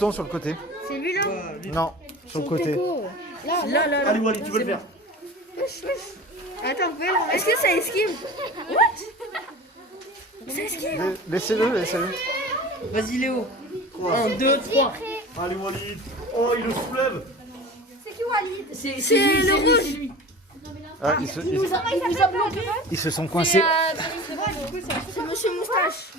bouton sur le côté. C'est lui là? Non, sur le côté. Là. Allez Walid, tu veux le faire? Attends, vous pouvez le remettre. Est-ce que ça esquive? What? Ça esquive? Laissez-le. Vas-y Léo. Quoi? 1, 2, 3. Allez Walid. Oh, il le soulève. C'est qui Walid? C'est le rouge. Ah, ils se sont coincés. C'est Monsieur Moustache.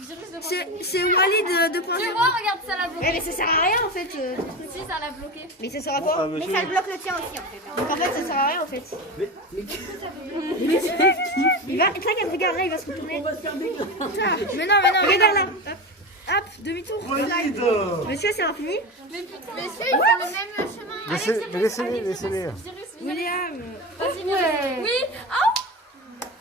C'est Walid 2.0. Tu vois, regarde, ça l'a bloqué. Mais ça sert à rien en fait. Si, ça l'a bloqué. Mais ça sert à quoi? Mais ça bloque le tien aussi en fait. Donc en fait ça sert à rien en fait. Il va, t'inquiète, regarde là, il va se retourner. On va se faire des gars. Mais non, regarde là. Hop, demi-tour. Walid. Monsieur, c'est infini. Mais ceux, ils font le même chemin. Laissez-les. William. Vas-y, oui.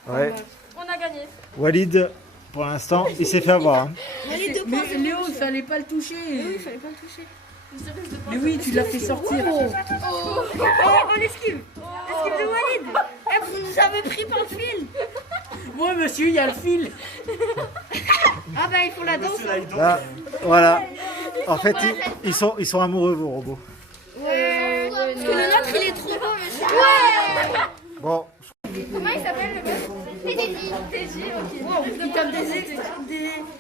Oh, Ouais. on a gagné. Walid, pour l'instant, il s'est fait avoir. Hein. Walid 2.0. Mais Léo, il fallait pas le toucher. Oui, il fallait pas le toucher. Mais oui, tu l'as fait sortir. Oh, on esquive. Esquive de Walid. Eh, vous nous avez pris par le fil. Ouais, monsieur, il y a le fil. Ah bah ils font la danse. Là, voilà. En fait, ils sont amoureux, vos robots. Ouais. Parce que le nôtre, il est trop beau, monsieur. Bon, Comment il s'appelle le mec? Teddy, ok. Wow, il tape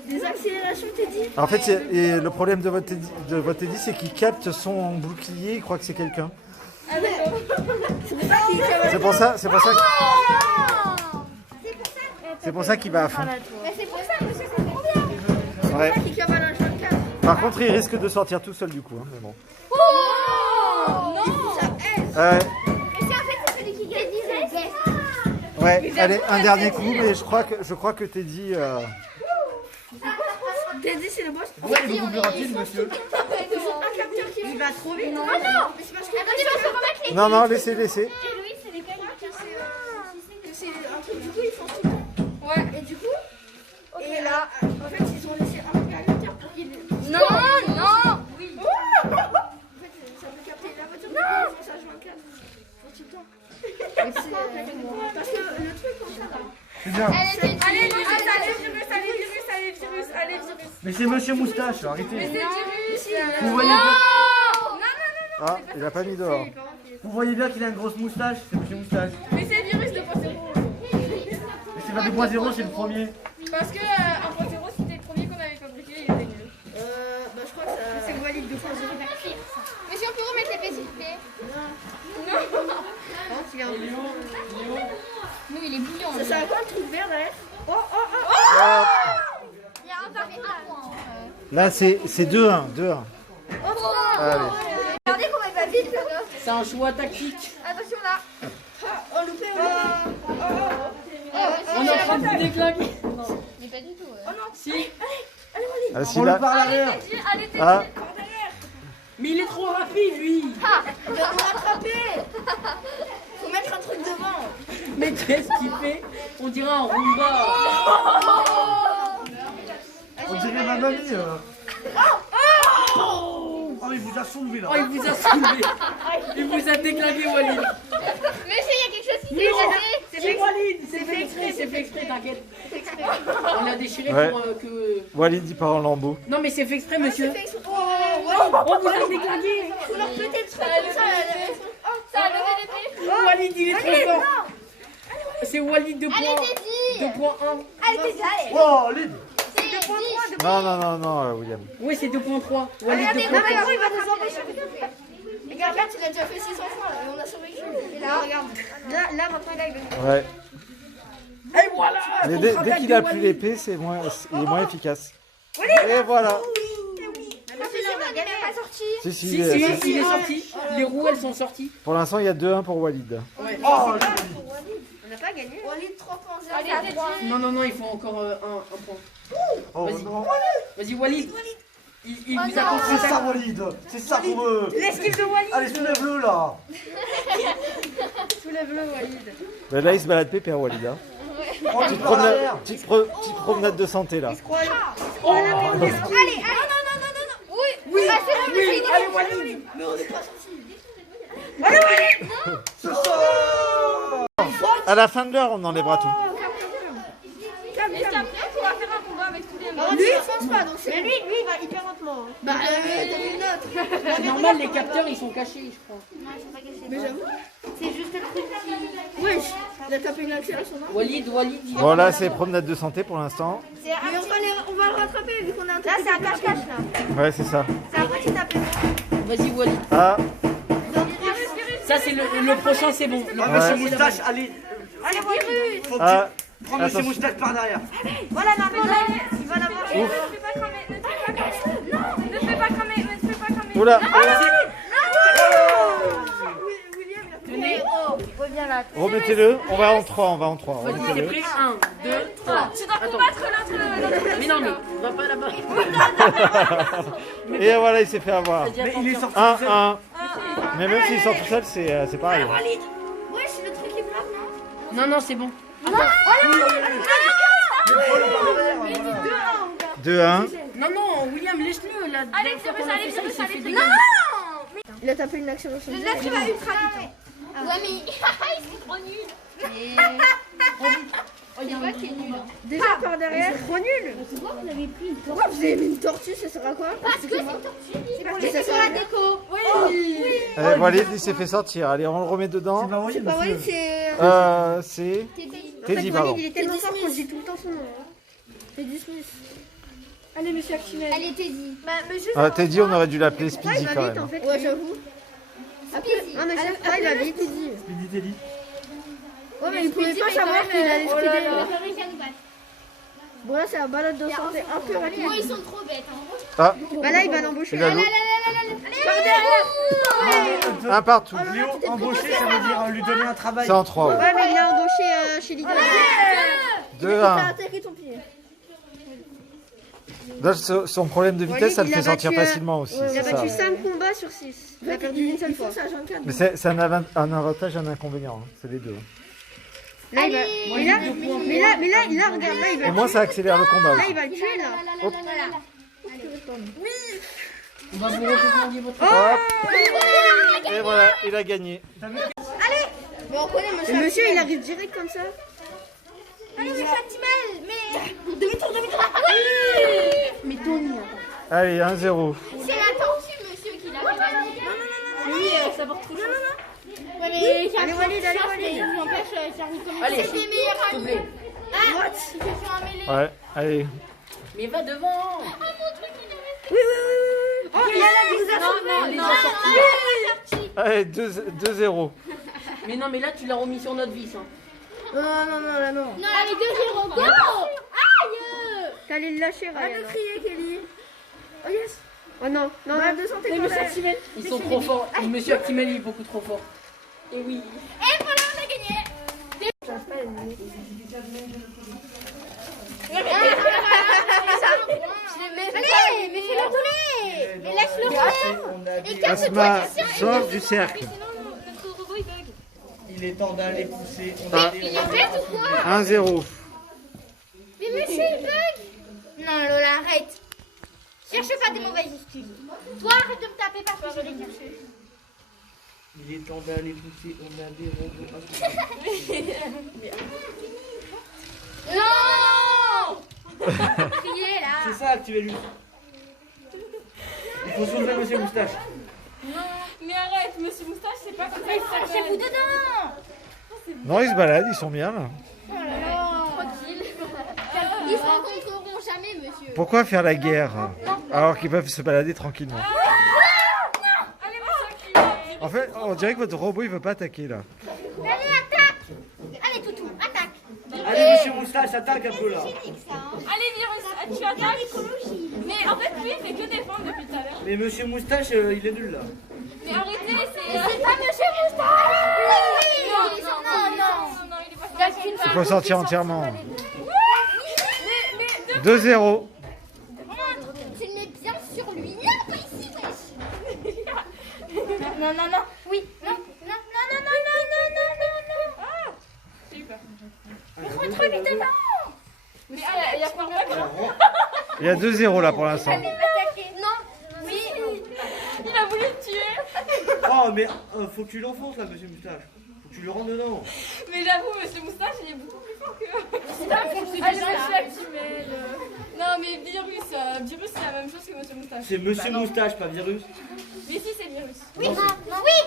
des accélérations, Teddy. en fait, et le problème de votre Teddy, c'est qu'il capte son bouclier, il croit que c'est quelqu'un. C'est pour ça qu'il va à fond. Mais c'est pour ça, monsieur, ça fait trop bien. Ouais. Qui cavale un 24. Par contre, il risque de sortir tout seul du coup. Hein, mais bon. Oh non. Ouais. Mais c'est en fait, c'est celui qui gagne. Ouais, allez, un dernier coup, mais je crois que Teddy. Teddy, c'est le boss. Ouais, il est beaucoup plus rapide, monsieur. Un capteur qui va trop vite. Non, Oh non. Mais c'est parce que attendez, on se remettre les. Non, laissez. Et Louis, c'est les gars Que c'est un truc, du coup, ils font tout le temps. Ouais. Et du coup, et là, en fait, ils ont laissé un capteur pour qu'il. Non. Oui. En fait, ça peut capter la voiture. Non. Ils font ça H24. Ils font tout le temps. Parce que le truc, comme ça, là. C'est bien. Elle était Allez, dure. virus. Mais c'est monsieur Moustache, arrêtez. Vous Non. voyez bien, Ah, il a pas mis dehors. vous voyez bien qu'il a une grosse moustache, c'est monsieur Moustache. Mais c'est virus 2.0. Mais c'est pas 2.0, c'est le premier. Parce que 1.0 c'était le premier qu'on avait fabriqué, il était nul. Bah, je crois que ça. C'est Walid 2.0. Mais si on peut remettre les PCP. Il est un bouillon. Nous, il est bouillant. Ça sert à quoi le truc vert derrière? Il y a un partout. Là, c'est 2-1. 2-1. Allez. Regardez comment il va vite, le gosse. C'est un choix tactique. Attention là. Oh, loupé. On est en train de vous déclaquer. Mais pas du tout. Si. Ah, si, On le là. parle arrière. Allez, t'es Ah, Mais il est trop rapide, lui. Il va nous rattraper. Faut mettre un truc devant. Mais qu'est-ce qu'il fait? On dirait un Roomba. On dirait ma mamie. Oh, il vous a soulevé là. Oh, il vous a soulevé. Il vous a déclaqué, Walid. Monsieur, il y a quelque chose qui s'est passé. C'est Walid. C'est fait exprès, t'inquiète. On l'a déchiré Ouais. pour que... Walid, il part en lambeaux. Non, mais c'est fait exprès, monsieur. Oh, On vous a déclaqué. faut leur péter le truc comme ça. Ça a levé les pieds. Walid, il est trop fort. C'est Walid 2.1. Allez, Teddy. 2.1. Allez, Teddy. Oh, Lyd. Teddy. Non, William. Oui, c'est 2.3. Walid Regardez, 2.3. non, mais il va nous empêcher de faire. Regarde, il a déjà fait 600 fois là, et on a survécu. Et là, regarde. Là, maintenant, là, il va. Ouais. Et voilà. Mais dès qu'il a plus l'épée, il est moins efficace. Et voilà. Monsieur, on n'est même pas sorti. Si, Si, il est sorti. Les roues, elles sont sorties. Pour l'instant, il y a 2-1 pour Walid. Oh, joli. On n'a pas gagné. Walid 3.0. Allez, Teddy. Non, il faut encore un point. Oh, Vas-y. non. Vas-y, Walid. Il vous a C'est contre ça, Walid. C'est ça pour eux. L'esquive de Walid. Allez, soulève-le là. Soulève-le, Walid. Mais là, il se balade pépère, Walid. Hein. Oh, tu parles arrière. Petite promenade de santé, là. Oh, Allez, non. Oui. Bah, c'est bon, mais c'est Allez, Walid. mais on n'est pas sorti. Ce soir. À la fin de l'heure, on enlèvera tout. Et puis après, on pourra faire un combat avec tous les Non, Lui, il fonce pas, donc c'est. Mais lui, il va hyper lentement. hein. Bah, t'as vu une note. C'est normal, les capteurs ils sont cachés, je crois. Non, ils sont pas cachés. Mais j'avoue. C'est juste le truc qui. Wesh, il a tapé une accélération, non? Walid, il Bon, là, c'est promenade de santé pour l'instant. C'est Mais un on va le rattraper vu qu'on a un Là, c'est un cache-cache là. Ouais, c'est ça. C'est un petit tapé. Vas-y, Walid. Ah, Ça, c'est le prochain, c'est bon. Ah, monsieur Moustache, allez. Allez, virus. Faut que ah, tu prends monsieur attention. Moustache par derrière. Voilà, maintenant, là, il va l'avoir. Ne fais pas cramer, ne te fais pas cramer. Non, ne fais pas cramer, ne te fais pas cramer. Oula, Tenez, Oh, reviens là. remettez-le. On va en 3, vas-y, c'est remettez-le. prêt. 1, 2, 3. Tu dois Attends. combattre l'autre. Mais non, mais va pas là-bas. Et voilà, il s'est fait avoir. Mais il est sorti. 1-1. Mais même s'il sort tout seul, c'est pareil. Wesh, le truc il bloque, non? Non, c'est bon. 2-1. Non, William, laisse-le. Là, Allez, fois fais qu'on ça, a allez, fait ça, fais il ça, s'est fait allez, dégager. Il a tapé une accélération. Là, tu vas ultra vite. Ouais, mais ils sont trop nuls. Oh, il y a un qui est nul. Déjà par derrière. C'est trop nul. Pourquoi vous avez mis une tortue? Ça sert à quoi? Parce que c'est tortue. C'est pour Mais ça les sert à la rien. déco. Allez, Walid, il s'est fait sortir. Allez, on le remet C'est dedans. pas vrai, C'est pas vrai, c'est. C'est Teddy. Teddy, pardon. Il est tellement fort qu'on dit tout le temps son nom. hein. Teddy Smith. Allez, monsieur Actimel. Allez, Teddy. Bah, mais juste. Ah, Teddy, on aurait dû l'appeler Ah, Speedy il va quand vite en même. fait. Ouais, j'avoue. Teddy. Non, mais il va vite. Speedy Teddy. Ouais, mais il pouvait pas savoir qu'il allait se quitter. Fabrique à nous battre. Bon, là, c'est un balade de santé un peu rapide. Oh, ils sont trop bêtes. Hein. Ah, Bah, là, il va l'embaucher. il a l'eau. Allez, Un partout. Léo, embaucher, ça veut dire lui donner un travail. C'est en 3. Ouais. Ouais, mais il a embauché chez Lidl. Il a 2-1. attaqué ton pied. Là, son problème de vitesse, ça le Il a fait sortir battu, facilement aussi. Il a c'est ça. battu 5 combats sur 6. Il a perdu une seule fois. Mais c'est un avantage et un inconvénient. hein. C'est les deux. Là, il va. Mais là, regarde, là, il va. Au moins, ça accélère le combat. Là, aussi. il va le tuer, là. Hop. On va vous recommander votre. Hop. Et voilà, il a gagné. Mais on connaît monsieur. Le monsieur, il arrive direct comme ça. Allez, monsieur Actimel. Mais. Demi-tour. Mais Tony. Allez, 1-0. C'est la tortue, monsieur, qui l'a fait. Oui, ça va trop chaud. Ouais, mais Allez, Walid, allez, Walid. j'empêche Charlie comme Allez, c'est tes meilleurs s'il te amis. plaît. Ah, il fait faire un mêlée. Ouais, allez. Mais va devant. Oh, il a la Non. Allez, 2-0. Mais non, mais là, tu l'as remis sur notre vis. Hein. Non, là, non. Non, allez, 2-0. Go. Aïe. T'allais le lâcher, Ryan. Arrête de crier, Kelly. Oh, yes. Oh, non. Non, de santé, Monsieur Actimel, ils sont trop forts. Monsieur Actimel, il est beaucoup trop fort. Et oui. Et voilà, on a gagné. Allez, mais fais-le rouler. Mais laisse-le rouler. Et casse-toi Asma, du cirque. sors du cercle. Sinon, notre robot il bug. Il est temps d'aller pousser. Ah. Il est bête ou quoi? 1-0. Mais monsieur, il bug. Non, Lola, arrête. Cherche pas des mauvaises excuses. Toi, arrête de me taper parce que je l'ai cherché. Il est temps d'aller pousser. On a des robots. Non. Crier là. C'est ça, tu es lui. Il faut soulever monsieur Moustache. Mais arrête, monsieur Moustache, c'est pas comme ça qu'il Cachez-vous s'appelle. dedans. Non, ils se baladent, ils sont bien là. Tranquille. Ils se rencontreront jamais, monsieur. Pourquoi faire la guerre alors qu'ils peuvent se balader tranquillement? Allez, monsieur, En fait, on dirait que votre robot il veut pas attaquer là. Allez, attaque. Allez, toutou, attaque. Allez, monsieur Moustache, attaque un peu là. Allez, Virus, tu attaques. Mais en fait, lui, il fait que défendre depuis tout à l'heure. Mais monsieur Moustache, il est nul là. Mais arrêtez, c'est. C'est pas monsieur Moustache. Oui. Non. Non, il est pas sorti. Il faut sortir entièrement. Mais 2-0. Tu le mets bien sur lui. Non, pas ici, wesh. Non. Oui. Non. j'ai eu peur. Rentre lui dedans. Mais il y a pas de Il y a 2-0 là pour l'instant. Attaquer. Non. Oui. Il a voulu te tuer. Oh, mais faut que tu l'enfonces là, monsieur Moustache. Faut que tu le rentres dedans. Mais j'avoue, monsieur Moustache, il est beaucoup plus fort que. Allez, Monsieur Actimel. Non, mais virus, virus c'est la même chose que Monsieur Moustache. C'est Monsieur Moustache, pas virus. Mais si, c'est virus. Oui, non, non, oui,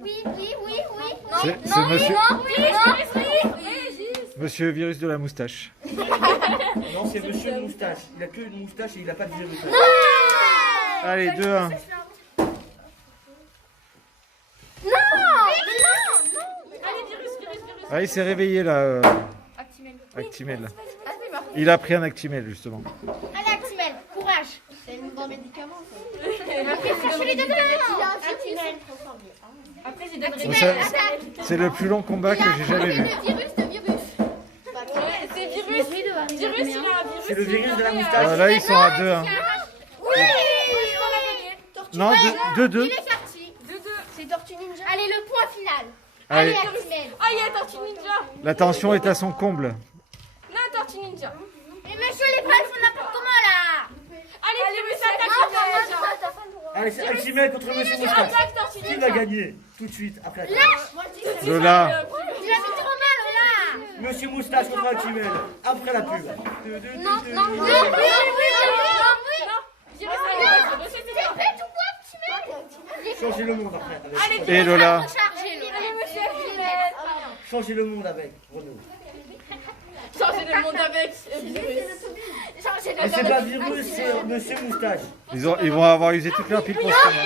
oui. Non, C'est non, monsieur- non, oui, non. Monsieur Virus de la moustache. Non, c'est Monsieur Moustache. Il a que une moustache et il a pas de virus. Allez, 2-1. Allez, virus. Ah, il s'est réveillé là, Actimel. Il a pris un Actimel justement. Allez, Actimel, courage. C'est un bon médicament. Après, cherchez les deux mains. Après, j'ai donné Donc ça, c'est le plus long combat que j'ai jamais vu. Virus. Ouais, c'est virus. Virus, il a un virus. C'est le virus de la Ah, moustache. là, ils sont à 2-1. Oui. Non, 2-2. Il est parti. 2-2. C'est Tortue Ninja. Allez, le point final. Allez, Allez, Actimel. Ah, il y a Tortue Ninja. la tension est à son comble. Non, Tortue Ninja. Mais monsieur, les balles font n'importe comment là. Allez, virus, attaque Allez, c'est Actimel contre Monsieur Moustache. attaque Tortue Qui va Ninja. gagner tout de suite après? Lola, Il a fait trop mal là. Monsieur Moustache contre Actimel. Après la pub. Non. Non, virus, Répète ou quoi, Actimel? Changez le monde après. Allez, et Lola. Rechargez, Lola. Allez, Monsieur Actimel. Changez le monde avec Renaud. Changez le monde avec virus. Et c'est pas virus, c'est Monsieur Moustache. Ils vont avoir usé toute leur pile pour ce combat.